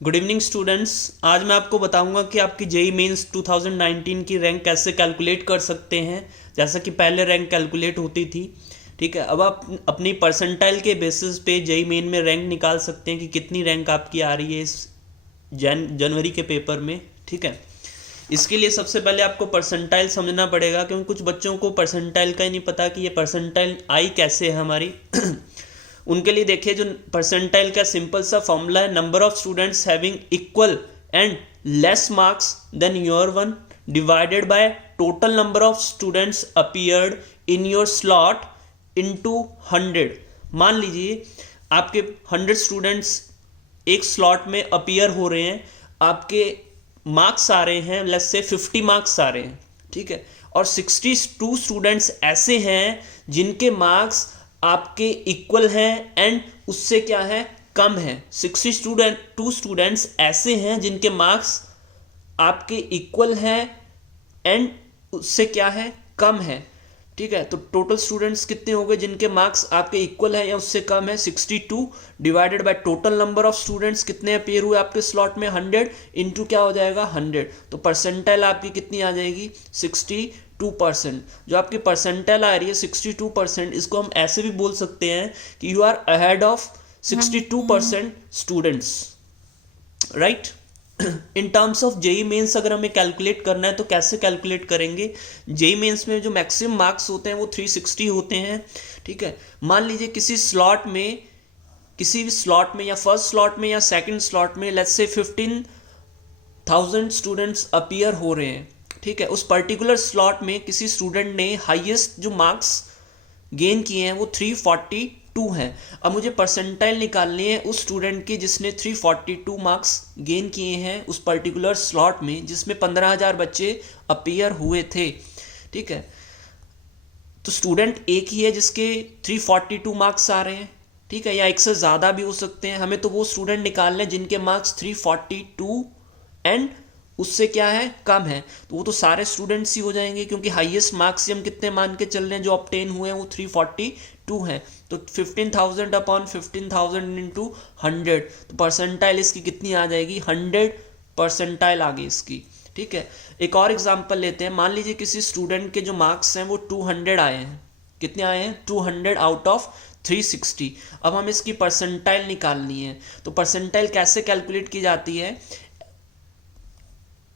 Good evening students. आज मैं आपको बताऊंगा कि आपकी जेई मेंस 2019 की रैंक कैसे कैलकुलेट कर सकते हैं। जैसा कि पहले रैंक कैलकुलेट होती थी, ठीक है। अब आप अपनी परसेंटाइल के बेसिस पे जेई मेन में रैंक निकाल सकते हैं कि कितनी रैंक आपकी आ रही है इस जनवरी के पेपर में, ठीक है। इसके लिए सबसे पहले आपको परसेंटाइल समझना पड़ेगा, क्योंकि कुछ बच्चों को परसेंटाइल का ही नहीं पता कि ये परसेंटाइल आई कैसे है हमारी। उनके लिए देखिए, जो परसेंटाइल का सिंपल सा फॉर्मूला है, number of students having equal and less marks than your one divided by total number of students appeared in your slot into 100। मान लीजिए आपके 100 स्टूडेंट्स एक स्लॉट में अपीयर हो रहे हैं, आपके मार्क्स आ रहे हैं, लेट्स से 50 मार्क्स आ रहे हैं, ठीक है। और 62 स्टूडेंट्स ऐसे हैं जिनके मार्क्स आपके इक्वल हैं एंड उससे क्या है, कम है। 62 स्टूडेंट्स ऐसे हैं जिनके मार्क्स आपके इक्वल हैं एंड उससे क्या है, कम है, ठीक है। तो टोटल स्टूडेंट्स कितने हो गए जिनके मार्क्स आपके इक्वल है या उससे कम है, 62 divided by total number of students कितने अपेयर हुए आपके स्लॉट में, 100 इंटू क्या हो जाएगा, 100। तो परसेंटाइल आपकी कितनी आ जाएगी, 62%। जो आपकी परसेंटाइल आ रही है 62%, इसको हम ऐसे भी बोल सकते हैं कि you are ahead of 62% students, right. In terms of JEE Mains अगर हमें कैलकुलेट करना है तो कैसे कैलकुलेट करेंगे। जेई मेंस में जो मैक्सिमम मार्क्स होते हैं वो 360 होते हैं, ठीक है। मान लीजिए किसी भी स्लॉट में या फर्स्ट स्लॉट में या सेकंड स्लॉट में लेट्स से 15,000 स्टूडेंट्स अपीयर हो रहे हैं, ठीक है। उस पर्टिकुलर स्लॉट में किसी स्टूडेंट ने हाईएस्ट जो मार्क्स गेन किए हैं वो 342 हैं। अब मुझे परसेंटाइल निकालनी है उस स्टूडेंट की जिसने 342 मार्क्स गेन किए हैं उस पर्टिकुलर स्लॉट में, जिसमें 15,000 बच्चे अपीयर हुए थे, ठीक है। तो स्टूडेंट एक ही है जिसके 342 मार्क्स आ रहे हैं, ठीक है, या एक से ज़्यादा भी हो सकते हैं। हमें तो वो स्टूडेंट निकालने हैं जिनके मार्क्स 342 एंड उससे क्या है, कम है। तो वो तो सारे स्टूडेंट्स ही हो जाएंगे, क्योंकि हाईएस्ट मार्क्स से हम कितने मान के चल रहे हैं जो ऑब्टेन हुए हैं वो 342 हैं। तो 15,000 अपॉन 15,000 इंटू 100, तो परसेंटाइल इसकी कितनी आ जाएगी, 100 परसेंटाइल आ गई इसकी, ठीक है। एक और एग्जांपल लेते हैं। मान लीजिए किसी स्टूडेंट के जो मार्क्स हैं वो 200 आए हैं। कितने आए हैं, 200 आउट ऑफ 360। अब हमें इसकी परसेंटाइल निकालनी है। तो परसेंटाइल कैसे कैलकुलेट की जाती है,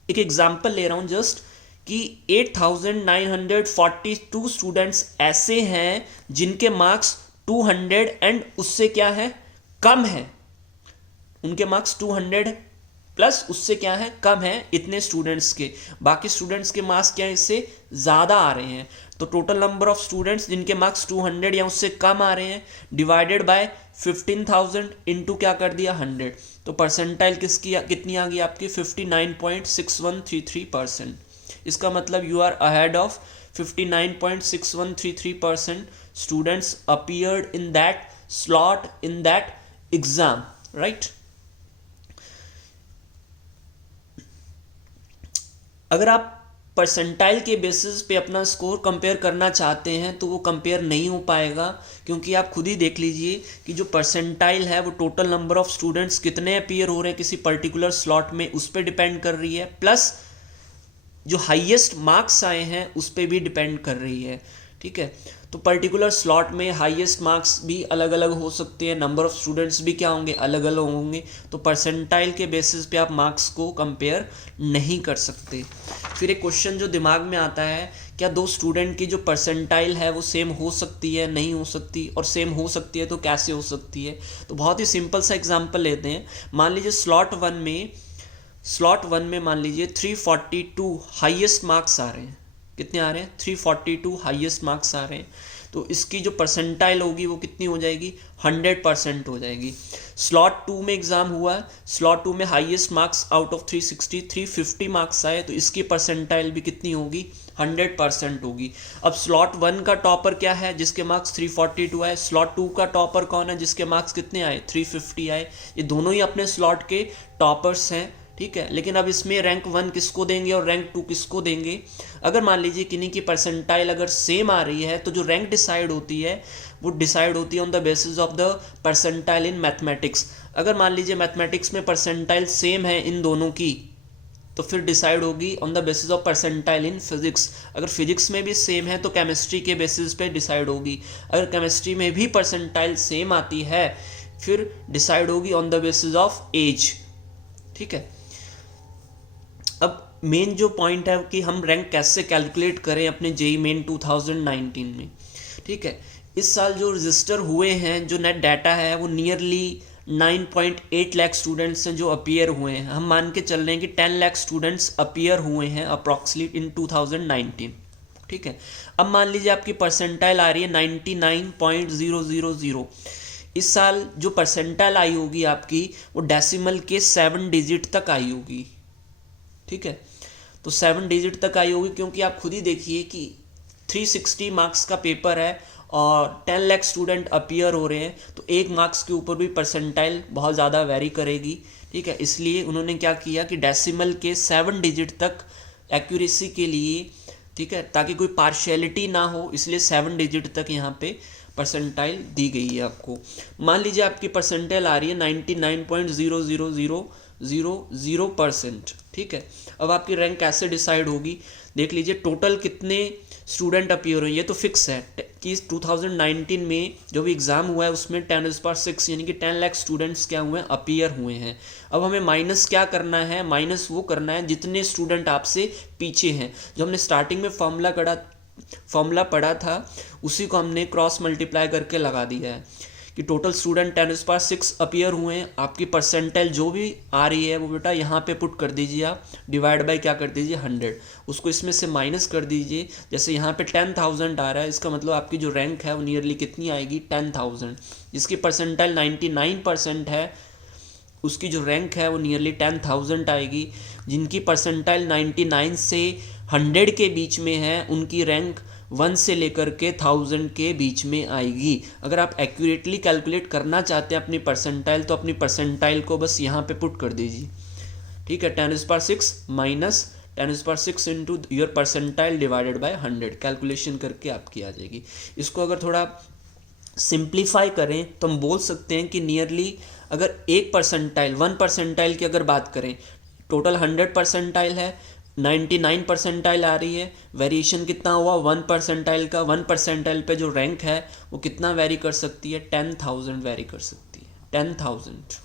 एक एग्जांपल ले रहा हूं जस्ट, कि 8,942 स्टूडेंट्स ऐसे हैं जिनके मार्क्स 200 एंड उससे क्या है, कम है। उनके मार्क्स 200 प्लस उससे क्या है, कम है इतने स्टूडेंट्स के। बाकी स्टूडेंट्स के मार्क्स क्या है, इससे ज़्यादा आ रहे हैं। तो टोटल नंबर ऑफ स्टूडेंट्स जिनके मार्क्स 200 या उससे कम आ रहे हैं डिवाइडेड बाय 15,000 इंटू क्या कर दिया, 100। तो परसेंटाइल किसकी कितनी आ गई आपकी, 59.6133%। इसका मतलब you are ahead of 59.6133% students appeared in that slot in that exam, right. अगर आप परसेंटाइल के बेसिस पे अपना स्कोर कंपेयर करना चाहते हैं तो वो कंपेयर नहीं हो पाएगा, क्योंकि आप खुद ही देख लीजिए कि जो परसेंटाइल है वो टोटल नंबर ऑफ स्टूडेंट्स कितने अपीयर हो रहे हैं किसी पर्टिकुलर स्लॉट में उस पर डिपेंड कर रही है, प्लस जो हाईएस्ट मार्क्स आए हैं उस पर भी डिपेंड कर रही है, ठीक है। तो पर्टिकुलर स्लॉट में हाईएस्ट मार्क्स भी अलग अलग हो सकते हैं, नंबर ऑफ स्टूडेंट्स भी क्या होंगे, अलग अलग होंगे। तो परसेंटाइल के बेसिस पे आप मार्क्स को कंपेयर नहीं कर सकते। फिर एक क्वेश्चन जो दिमाग में आता है, क्या दो स्टूडेंट की जो परसेंटाइल है वो सेम हो सकती है, नहीं हो सकती, और सेम हो सकती है तो कैसे हो सकती है। तो बहुत ही सिंपल सा एग्जांपल लेते हैं। मान लीजिए स्लॉट वन में मान लीजिए 342 हाईएस्ट मार्क्स आ रहे हैं। कितने आ रहे हैं, 342 हाईएस्ट मार्क्स आ रहे हैं। तो इसकी जो परसेंटाइल होगी वो कितनी हो जाएगी, 100% हो जाएगी। स्लॉट 2 में एग्जाम हुआ, स्लॉट 2 में highest marks out of 360 350 marks आए, तो इसकी परसेंटाइल भी कितनी होगी, 100% होगी। अब स्लॉट 1 का टॉपर क्या है, जिसके मार्क्स 342 आए। स्लॉट 2 का टॉपर कौन है, जिसके मार्क्स कितने आए, 350 आए। ये दोनों ही अपने स्लॉट के टॉपर्स हैं, ठीक है। लेकिन अब इसमें रैंक 1 किसको देंगे और रैंक 2 किसको देंगे। अगर मान लीजिए किन्हीं की परसेंटाइल अगर सेम आ रही है तो जो रैंक डिसाइड होती है वो डिसाइड होती है on the basis of the percentile in mathematics. अगर मान लीजिए मैथमेटिक्स में परसेंटाइल सेम है इन दोनों की, तो फिर डिसाइड होगी on the basis of percentile in physics. अगर फिजिक्स में भी सेम है तो केमिस्ट्री के बेसिस पे डिसाइड होगी। अगर केमिस्ट्री में भी परसेंटाइल सेम आती है फिर डिसाइड होगी on the basis of age. ठीक है, अब मेन जो पॉइंट है कि हम रैंक कैसे कैलकुलेट करें अपने जेईई मेन 2019 में। ठीक है, इस साल जो रजिस्टर हुए हैं, जो नेट डाटा है वो नियरली 9.8 लाख स्टूडेंट्स हैं जो अपीयर हुए हैं। हम मान के चल रहे हैं कि 10 लाख स्टूडेंट्स अपीयर हुए हैं अप्रॉक्सीमेट इन 2019। ठीक है, अब मान लीजिए आपकी परसेंटाइल आ रही है 99.000। इस साल जो परसेंटाइल आई होगी आपकी वो डेसिमल के 7 डिजिट तक आई होगी। ठीक है, तो 7 डिजिट तक आई होगी, क्योंकि आप खुद ही देखिए कि 360 मार्क्स का पेपर है और 10 लाख स्टूडेंट अपीयर हो रहे हैं, तो 1 मार्क्स के ऊपर भी परसेंटाइल बहुत ज़्यादा वेरी करेगी। ठीक है, इसलिए उन्होंने क्या किया कि डेसिमल के 7 डिजिट तक एक्यूरेसी के लिए, ठीक है, ताकि कोई पार्शियलिटी ना हो, इसलिए 7 डिजिट तक यहाँ पे परसेंटाइल दी गई है आपको। मान लीजिए आपकी परसेंटाइल आ रही है 99.00000%। ठीक है, अब आपकी रैंक कैसे डिसाइड होगी, देख लीजिए टोटल कितने स्टूडेंट अपीयर हुए। ये तो फिक्स है कि 2019 में जो भी एग्ज़ाम हुआ है उसमें 10⁻⁶ यानी कि 10 लाख स्टूडेंट्स क्या हुए हैं, अपीयर हुए हैं। अब हमें माइनस क्या करना है, माइनस वो करना है जितने स्टूडेंट आपसे पीछे हैं। जो हमने स्टार्टिंग में फॉर्मूला पढ़ा था उसी को हमने क्रॉस मल्टीप्लाई करके लगा दिया है कि टोटल स्टूडेंट 10⁻⁶ अपीयर हुए हैं। आपकी परसेंटाइल जो भी आ रही है वो बेटा यहाँ पे पुट कर दीजिए, आप डिवाइड बाय क्या कर दीजिए 100, उसको इसमें से माइनस कर दीजिए। जैसे यहाँ पे 10,000 आ रहा है, इसका मतलब आपकी जो रैंक है वो नियरली कितनी आएगी 10,000। जिसकी परसेंटाइल 99% है उसकी जो रैंक है वो नियरली 10,000 आएगी। जिनकी परसेंटाइल 99 से 100 के बीच में है उनकी रैंक 1 से लेकर के 1000 के बीच में आएगी। अगर आप एक्यूरेटली कैलकुलेट करना चाहते हैं अपनी परसेंटाइल, तो अपनी परसेंटाइल को बस यहाँ पे पुट कर दीजिए। ठीक है, 10⁻⁶ minus 10⁻⁶ into your percentile divided by 100 calculation करके आपकी आ जाएगी। इसको अगर थोड़ा सिंप्लीफाई करें तो हम बोल सकते हैं कि नियरली अगर 1 परसेंटाइल की अगर बात करें, टोटल 100 परसेंटाइल है, 99 परसेंटाइल आ रही है, वेरिएशन कितना हुआ 1 परसेंटाइल का। 1 परसेंटाइल पे जो रैंक है वो कितना वेरी कर सकती है, 10,000 वेरी कर सकती है, 10,000।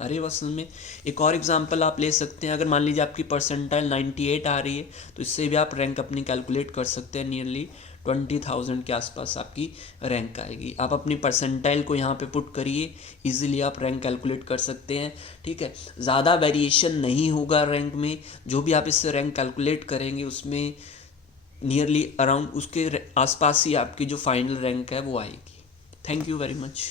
अरे वह में एक और एग्जांपल आप ले सकते हैं। अगर मान लीजिए आपकी परसेंटाइल 98 आ रही है तो इससे भी आप रैंक अपनी कैलकुलेट कर सकते हैं। नियरली 20,000 के आसपास आपकी रैंक आएगी। आप अपनी परसेंटाइल को यहाँ पे पुट करिए, इजीली आप रैंक कैलकुलेट कर सकते हैं। ठीक है, ज़्यादा वेरिएशन नहीं होगा रैंक में। जो भी आप इससे रैंक कैलकुलेट करेंगे उसमें नियरली अराउंड उसके आसपास ही आपकी जो फाइनल रैंक है वो आएगी। Thank you very much.